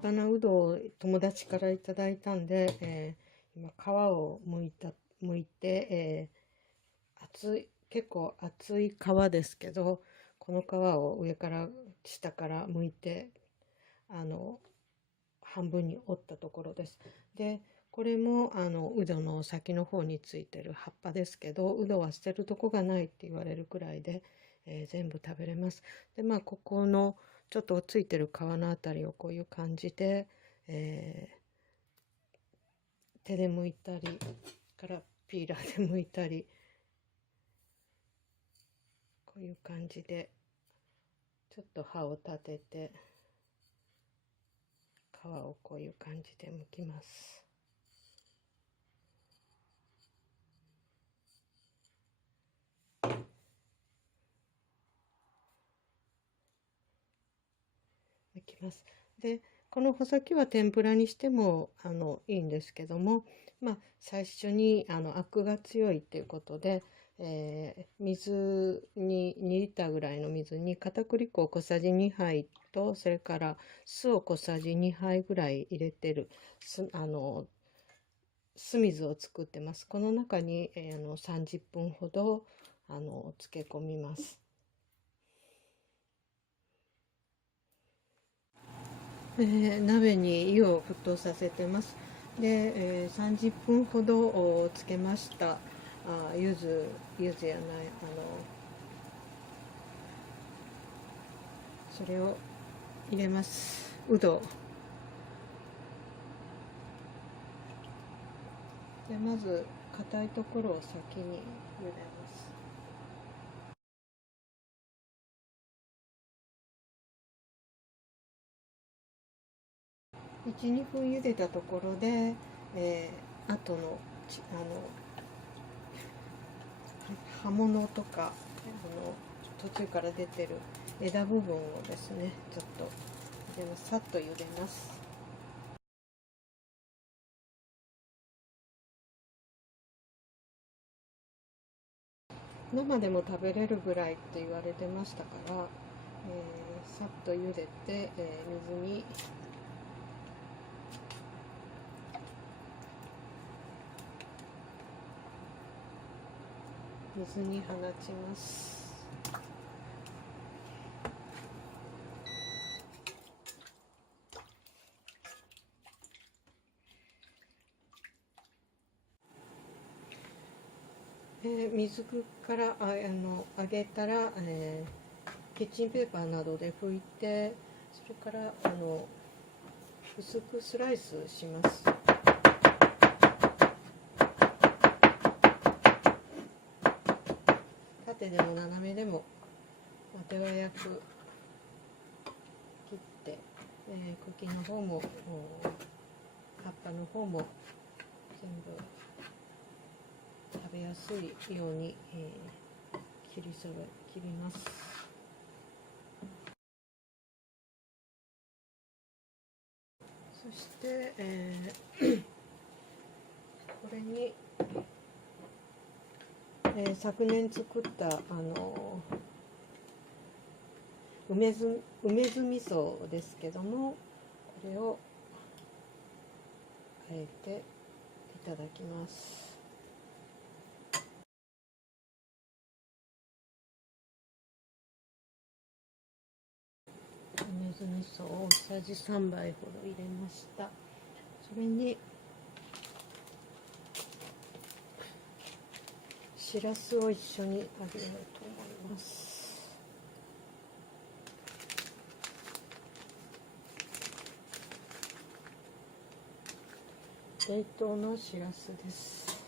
ぱなうどを友達からいただいたんで、今皮を剥いて、結構厚い皮ですけど、この皮を上から下から剥いて、半分に折ったところです。で、これもうどの先の方についてる葉っぱですけど、うどは捨てるとこがないって言われるくらいで、全部食べれます。で、ここのちょっとついてる皮のあたりをこういう感じで、手で剥いたりからピーラーで剥いたり、こういう感じでちょっと刃を立てて皮をこういう感じで剥きます。で、この穂先は天ぷらにしてもいいんですけども、最初にアクが強いっていうことで、水に2リッターぐらいの水に片栗粉を小さじ2杯と、それから酢を小さじ2杯ぐらい入れてる酢水を作ってます。この中に、30分ほど漬け込みます。鍋に湯を沸騰させてます。で、30分ほどつけました。ゆずやない、それを入れます。うどで、まず硬いところを先に茹でます。1、2分茹でたところで、後の葉物とか途中から出てる枝部分をですね、ちょっとさっと茹でます。生でも食べれるぐらいって言われてましたから、さっと茹でて、水に放ちます。水から揚げたら、キッチンペーパーなどで拭いて、それから薄くスライスします。縦でも斜めでも手早く切って、茎の方も葉っぱの方も全部食べやすいように、切ります。そして、これに、昨年作った梅酢味噌ですけども、これをあえていただきます。梅酢味噌を大さじ3杯ほど入れました。それにしらすを一緒に揚げようと思います。冷凍のしらすです。